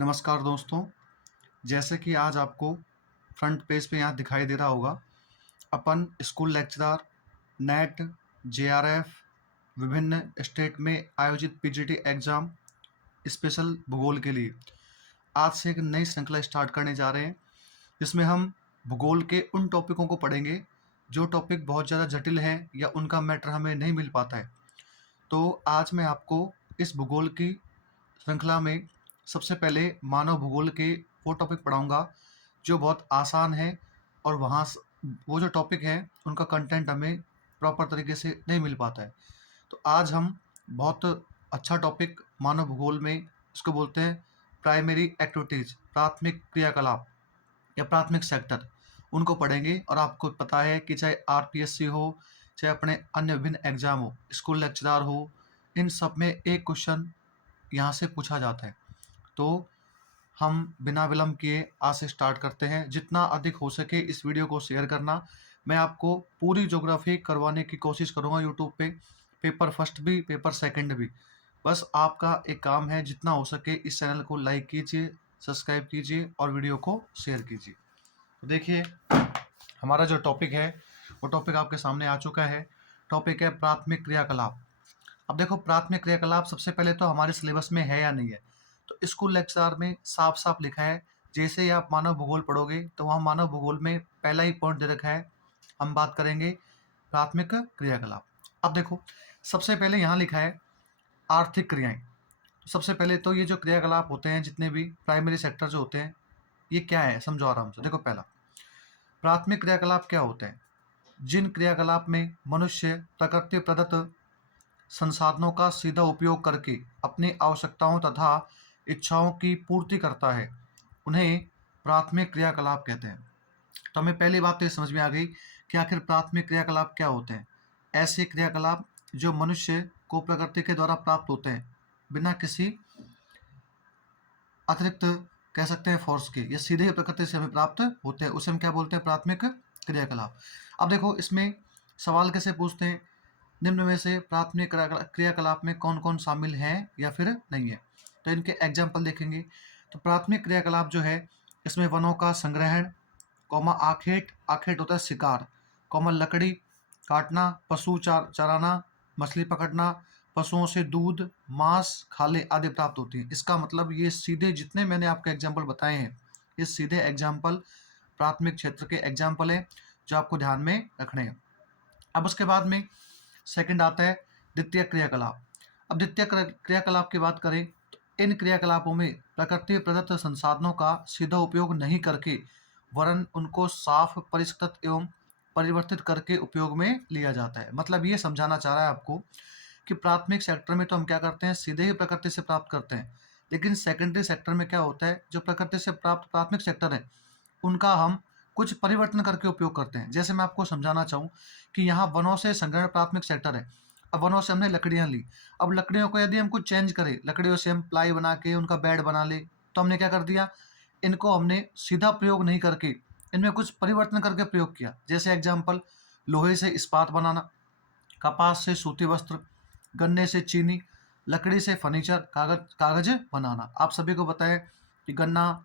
नमस्कार दोस्तों, जैसे कि आज आपको फ्रंट पेज पे यहाँ दिखाई दे रहा होगा, अपन स्कूल लेक्चरर, नेट, जेआरएफ, विभिन्न स्टेट में आयोजित पीजीटी एग्ज़ाम, स्पेशल भूगोल के लिए आज से एक नई श्रृंखला स्टार्ट करने जा रहे हैं, जिसमें हम भूगोल के उन टॉपिकों को पढ़ेंगे, जो टॉपिक बहुत ज़्यादा जटिल हैं या उनका मैटर हमें नहीं मिल पाता है। तो आज मैं आपको इस भूगोल की श्रृंखला में सबसे पहले मानव भूगोल के वो टॉपिक पढ़ाऊँगा जो बहुत आसान है और वो जो टॉपिक है उनका कंटेंट हमें प्रॉपर तरीके से नहीं मिल पाता है। तो आज हम बहुत अच्छा टॉपिक मानव भूगोल में इसको बोलते हैं प्राइमरी एक्टिविटीज़, प्राथमिक क्रियाकलाप या प्राथमिक सेक्टर, उनको पढ़ेंगे। और आपको पता है कि चाहे आरपीएससी हो, चाहे अपने अन्य विभिन्न एग्ज़ाम हो, स्कूल लेक्चरर हो, इन सब में एक क्वेश्चन यहाँ से पूछा जाता है। तो हम बिना विलंब किए आज से स्टार्ट करते हैं। जितना अधिक हो सके इस वीडियो को शेयर करना। मैं आपको पूरी ज्योग्राफी करवाने की कोशिश करूँगा यूट्यूब पे, पेपर फर्स्ट भी, पेपर सेकंड भी। बस आपका एक काम है, जितना हो सके इस चैनल को लाइक कीजिए, सब्सक्राइब कीजिए और वीडियो को शेयर कीजिए। तो देखिए, हमारा जो टॉपिक है वो टॉपिक आपके सामने आ चुका है। टॉपिक है प्राथमिक क्रियाकलाप। अब देखो, प्राथमिक क्रियाकलाप सबसे पहले तो हमारे सिलेबस में है या नहीं है। तो स्कूल लेक्चर में साफ साफ लिखा है। जैसे ही आप मानव भूगोल पढ़ोगे तो वहाँ मानव भूगोल में पहला ही पॉइंट दे रखा है, हम बात करेंगे प्राथमिक क्रियाकलाप। अब देखो, सबसे पहले यहाँ लिखा है आर्थिक क्रियाएं। तो सबसे पहले तो ये जो क्रियाकलाप होते हैं, जितने भी प्राइमरी सेक्टर जो होते हैं, ये क्या है समझो आराम से। देखो, पहला प्राथमिक क्रियाकलाप क्या होते हैं? जिन क्रियाकलाप में मनुष्य प्रकृति प्रदत्त संसाधनों का सीधा उपयोग करके अपनी आवश्यकताओं तथा इच्छाओं की पूर्ति करता है, उन्हें प्राथमिक क्रियाकलाप कहते हैं। तो हमें पहली बात तो ये समझ में आ गई कि आखिर प्राथमिक क्रियाकलाप क्या होते हैं। ऐसे क्रियाकलाप जो मनुष्य को प्रकृति के द्वारा प्राप्त होते हैं, बिना किसी अतिरिक्त, कह सकते हैं फोर्स के, या सीधे ही प्रकृति से हमें प्राप्त होते हैं, उसे हम क्या बोलते हैं? प्राथमिक क्रियाकलाप। अब देखो, इसमें सवाल कैसे पूछते हैं, निम्न में से प्राथमिक क्रियाकलाप में कौन कौन शामिल हैं या फिर नहीं है। तो इनके एग्जाम्पल देखेंगे। तो प्राथमिक क्रियाकलाप जो है, इसमें वनों का संग्रहण, कौमा आखेट, आखेट होता है शिकार, कौमा लकड़ी काटना, पशु चराना, मछली पकड़ना, पशुओं से दूध, मांस, खाले आदि प्राप्त होती हैं। इसका मतलब ये सीधे जितने मैंने आपको एग्जाम्पल बताए हैं, ये सीधे एग्जाम्पल प्राथमिक क्षेत्र के एग्जाम्पल हैं, जो आपको ध्यान में रखने हैं। अब उसके बाद में सेकंड आता है द्वितीय क्रियाकलाप। अब द्वितीय क्रियाकलाप की बात करें तो इन क्रियाकलापों में प्रकृति प्रदत्त संसाधनों का सीधा उपयोग नहीं करके, वरन उनको साफ परिष्कृत एवं परिवर्तित करके उपयोग में लिया जाता है। मतलब ये समझाना चाह रहा है आपको कि प्राथमिक सेक्टर में तो हम क्या करते हैं, सीधे ही प्रकृति से प्राप्त करते हैं। लेकिन सेकेंडरी सेक्टर में क्या होता है, जो प्रकृति से प्राप्त प्राथमिक सेक्टर है, उनका हम कुछ परिवर्तन करके उपयोग करते हैं। जैसे मैं आपको समझाना चाहूँ कि यहाँ वनों से संग्रहण प्राथमिक सेक्टर है। अब वनों से हमने लकड़ियाँ ली। अब लकड़ियों को यदि हम कुछ चेंज करें, लकड़ियों से हम प्लाई बना के उनका बेड बना ले, तो हमने क्या कर दिया, इनको हमने सीधा प्रयोग नहीं करके इनमें कुछ परिवर्तन करके प्रयोग किया। जैसे एग्जाम्पल, लोहे से इस्पात बनाना, कपास से सूती वस्त्र, गन्ने से चीनी, लकड़ी से फर्नीचर, कागज बनाना। आप सभी को पता है कि गन्ना,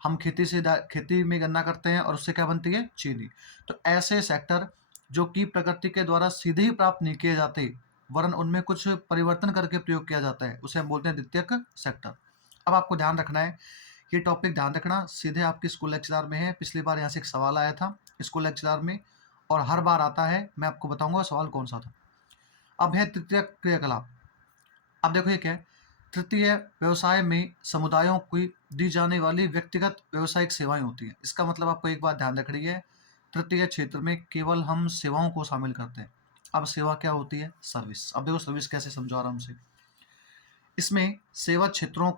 हम खेती में गन्ना करते हैं और उससे क्या बनती है? चीनी। तो ऐसे सेक्टर जो कि प्रकृति के द्वारा सीधे ही प्राप्त नहीं किए जाते, वरन उनमें कुछ परिवर्तन करके प्रयोग किया जाता है, उसे हम बोलते हैं द्वितीयक सेक्टर। अब आपको ध्यान रखना है, ये टॉपिक ध्यान रखना, सीधे आपके स्कूल लेक्चरर में है। पिछली बार यहाँ से एक सवाल आया था स्कूल लेक्चरर में, और हर बार आता है। मैं आपको बताऊंगा सवाल कौन सा था। अब है तृतीय क्रियाकलाप। अब देखो ये क्या है, तृतीय व्यवसाय में समुदायों को दी जाने वाली व्यक्तिगत व्यावसायिक सेवाएं होती हैं। इसका मतलब आपको एक बात ध्यान रखनी है, तृतीय क्षेत्र में केवल हम सेवाओं को शामिल करते हैं। अब सेवा क्या होती है? सर्विस। अब देखो सर्विस कैसे समझो आराम से। इसमें सेवा क्षेत्रों,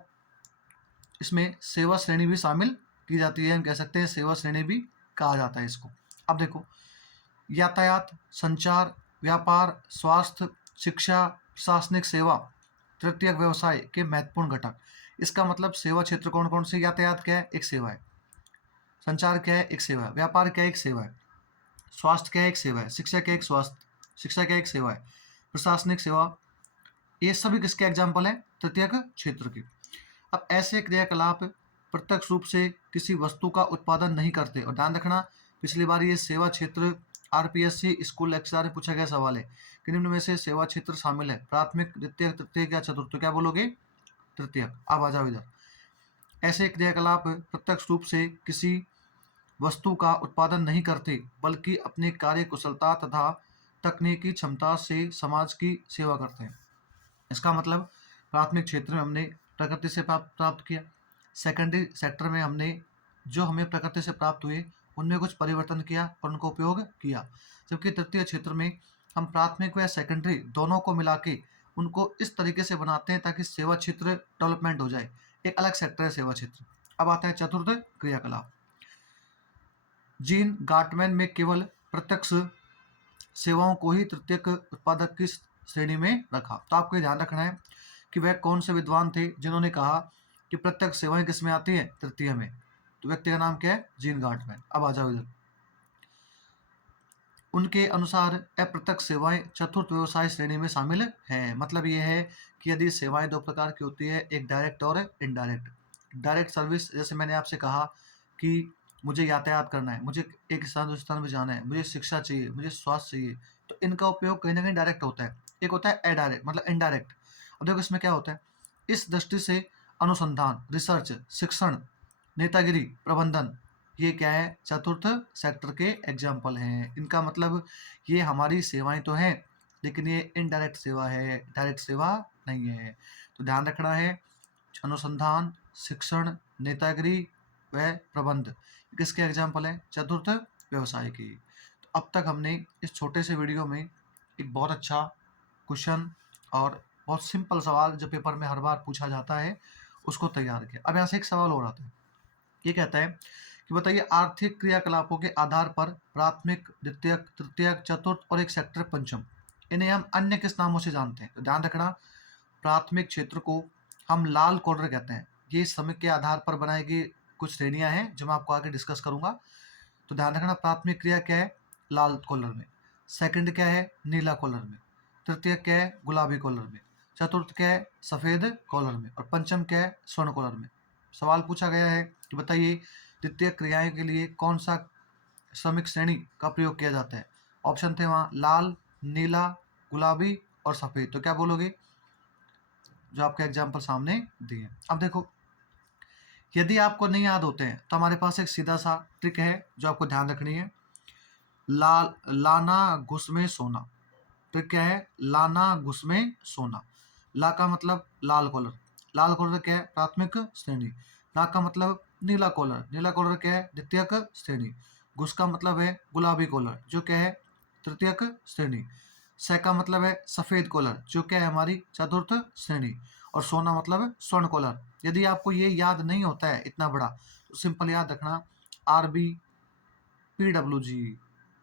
इसमें सेवा श्रेणी भी शामिल की जाती है। हम कह सकते हैं सेवा श्रेणी भी कहा जाता है इसको। अब देखो, यातायात, संचार, व्यापार, स्वास्थ्य, शिक्षा, प्रशासनिक सेवा तृतीयक व्यवसाय के महत्वपूर्ण घटक। इसका मतलब सेवा क्षेत्र कौन कौन से? यातायात क्या है? एक सेवा है। संचार क्या है? एक सेवा है। व्यापार क्या है? एक सेवा है। स्वास्थ्य क्या है? एक सेवा है। शिक्षा क्या है? एक स्वास्थ्य शिक्षा क्या है? एक सेवा है। प्रशासनिक सेवा, ये सभी किसके एग्जाम्पल हैं? तृतीयक क्षेत्र की। अब ऐसे क्रियाकलाप प्रत्यक्ष रूप से किसी वस्तु का उत्पादन नहीं करते। और ध्यान रखना, पिछली बार ये सेवा क्षेत्र आरपीएससी स्कूल लेक्चर में पूछा गया सवाल है कि निम्न में से सेवा क्षेत्र शामिल है, प्राथमिक, द्वितीयक, तृतीयक या चतुर्थ। तो क्या बोलोगे? तृतीयक। अब आ जाओ इधर। ऐसे क्रियाकलाप प्रत्यक्ष रूप से किसी वस्तु का उत्पादन नहीं करते, बल्कि अपनी कार्य कुशलता तथा तकनीकी क्षमता से समाज की सेवा करते हैं। इसका मतलब प्राथमिक क्षेत्र में हमने प्रकृति से प्राप्त किया, सेकेंडरी सेक्टर में हमने जो हमें प्रकृति से प्राप्त हुए उनमें कुछ परिवर्तन किया और उनको उपयोग किया, जबकि तृतीय क्षेत्र में हम प्राथमिक व सेकेंडरी दोनों को मिला के उनको इस तरीके से बनाते हैं ताकि सेवा क्षेत्र डेवलपमेंट हो जाए, एक अलग सेक्टर है सेवा क्षेत्र। अब आता है चतुर्थ क्रियाकलाप। जीन गार्टमैन में केवल प्रत्यक्ष सेवाओं को ही तृतीयक उत्पादक की श्रेणी में रखा। तो आपको ये ध्यान रखना है कि वह कौन से विद्वान थे जिन्होंने कहा कि प्रत्यक्ष सेवाएं किस में आती हैं? तृतीय में। तो व्यक्ति का नाम क्या है? जीन गार्टमैन। अब आ जाओ इधर। उनके अनुसार अप्रत्यक्ष सेवाएं चतुर्थ व्यवसाय श्रेणी में शामिल हैं। मतलब ये है कि यदि सेवाएं दो प्रकार की होती है, एक डायरेक्ट और इनडायरेक्ट। डायरेक्ट सर्विस, जैसे मैंने आपसे कहा कि मुझे यातायात करना है, मुझे एक स्थान दूसरे स्थान पर जाना है, मुझे शिक्षा चाहिए, मुझे स्वास्थ्य चाहिए, तो इनका उपयोग कहीं ना कहीं डायरेक्ट होता है। एक होता है अडायरेक्ट, मतलब इनडायरेक्ट। अब देखो इसमें क्या होता है, इस दृष्टि से अनुसंधान, रिसर्च, शिक्षण, नेतागिरी, प्रबंधन, ये क्या है? चतुर्थ सेक्टर के एग्जाम्पल हैं। इनका मतलब ये हमारी सेवाएं तो हैं, लेकिन ये इनडायरेक्ट सेवा है, डायरेक्ट सेवा नहीं है। तो ध्यान रखना है, अनुसंधान, शिक्षण, नेतागिरी व प्रबंध किसके एग्जाम्पल हैं? चतुर्थ व्यवसाय की। तो अब तक हमने इस छोटे से वीडियो में एक बहुत अच्छा क्वेश्चन और बहुत सिंपल सवाल जो पेपर में हर बार पूछा जाता है उसको तैयार किया। अब यहाँ से एक सवाल हो रहा था, ये कहता है कि बताइए आर्थिक क्रियाकलापों के आधार पर प्राथमिक, द्वितीयक, तृतीयक, चतुर्थ और एक सेक्टर पंचम, इन्हें हम अन्य किस नामों से जानते हैं? तो ध्यान रखना, प्राथमिक क्षेत्र को हम लाल कॉर्डर कहते हैं। ये समय के आधार पर बनाई गई कुछ श्रेणियां हैं जो मैं आपको आगे डिस्कस करूंगा। तो ध्यान रखना, प्राथमिक क्रिया क्या है? लाल कॉलर में। सेकंड क्या है? नीला कॉलर में। तृतीय क्या है? गुलाबी कॉलर में। चतुर्थ क्या है? सफेद कॉलर में। और पंचम क्या है? स्वर्ण कॉलर में। सवाल पूछा गया है कि बताइए द्वितीय क्रियाएं के लिए कौन सा श्रमिक श्रेणी का प्रयोग किया जाता है? ऑप्शन थे वहाँ लाल, नीला, गुलाबी और सफेद। तो क्या बोलोगे? जो आपके एग्जाम्पल सामने दिए। अब देखो, यदि आपको नहीं याद होते हैं तो हमारे पास एक सीधा सा ट्रिक है जो आपको ध्यान रखनी है। लाना घुस में सोना। ट्रिक क्या है? लाना घुस में सोना। ला का मतलब लाल कॉलर। लाल कॉलर क्या है? प्राथमिक श्रेणी। ना का मतलब नीला कॉलर। नीला कॉलर क्या है? द्वितीयक श्रेणी। घुस का मतलब है गुलाबी कॉलर जो क्या है? तृतीयक श्रेणी। से का मतलब है सफेद कॉलर जो क्या है? हमारी चतुर्थ श्रेणी। और सोना मतलब स्वर्ण कॉलर। यदि आपको ये याद नहीं होता है इतना बड़ा, तो सिंपल याद रखना, आरबी पीडब्ल्यूजी।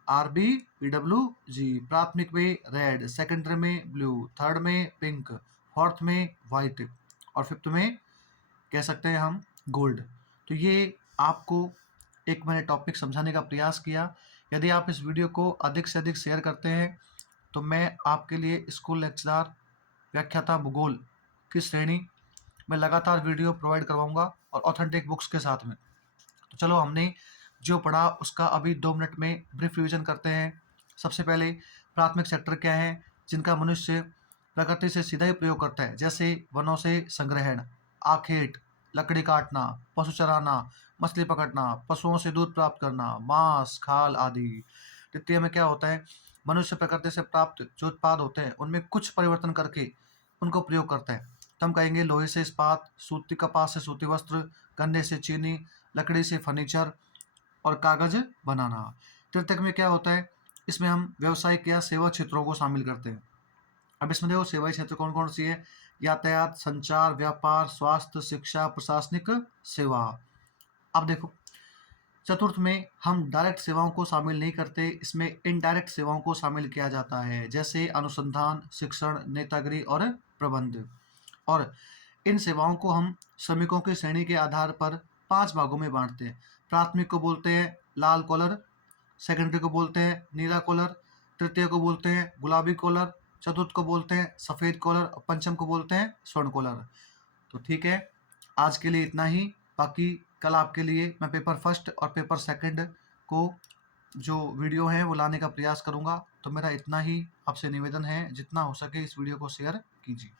RB PWG. प्राथमिक में रेड, सेकेंडरी में ब्लू, थर्ड में पिंक, फोर्थ में वाइट और फिफ्थ में कह सकते हैं हम गोल्ड। तो ये आपको एक मैंने टॉपिक समझाने का प्रयास किया। यदि आप इस वीडियो को अधिक से अधिक शेयर करते हैं तो मैं आपके लिए स्कूल लेक्चरर व्याख्याता भूगोल की श्रेणी में लगातार वीडियो प्रोवाइड करवाऊंगा और ऑथेंटिक बुक्स के साथ में। तो चलो, हमने जो पढ़ा उसका अभी 2 मिनट में ब्रीफ रिविजन करते हैं। सबसे पहले प्राथमिक सेक्टर क्या है जिनका मनुष्य प्रकृति से सीधा ही प्रयोग करता है, जैसे वनों से संग्रहण, आखेट, लकड़ी काटना, पशु चराना, मछली पकड़ना, पशुओं से दूध प्राप्त करना, मांस, खाल आदि। द्वितीय में क्या होता है? मनुष्य प्रकृति से प्राप्त जो उत्पाद होते हैं उनमें कुछ परिवर्तन करके उनको प्रयोग करता है। तो हम कहेंगे लोहे से इस्पात, सूती कपास से सूती वस्त्र, गन्ने से चीनी, लकड़ी से फर्नीचर और कागज बनाना। तृतीयक में क्या होता है? इसमें हम व्यवसायिक या सेवा क्षेत्रों को शामिल करते हैं। अब इसमें देखो सेवा क्षेत्र कौन कौन सी है? यातायात, संचार, व्यापार, स्वास्थ्य, शिक्षा, प्रशासनिक सेवा। अब देखो, चतुर्थ में हम डायरेक्ट सेवाओं को शामिल नहीं करते, इसमें इनडायरेक्ट सेवाओं को शामिल किया जाता है, जैसे अनुसंधान, शिक्षण, नेतागिरी और प्रबंध। और इन सेवाओं को हम श्रमिकों की श्रेणी के आधार पर 5 भागों में बांटते हैं। प्राथमिक को बोलते हैं लाल कॉलर, सेकेंडरी को बोलते हैं नीला कॉलर, तृतीय को बोलते हैं गुलाबी कॉलर, चतुर्थ को बोलते हैं सफ़ेद कॉलर और पंचम को बोलते हैं स्वर्ण कॉलर। तो ठीक है, आज के लिए इतना ही। बाकी कल आपके लिए मैं पेपर फर्स्ट और पेपर सेकंड को जो वीडियो है वो लाने का प्रयास करूँगा। तो मेरा इतना ही आपसे निवेदन है, जितना हो सके इस वीडियो को शेयर कीजिए।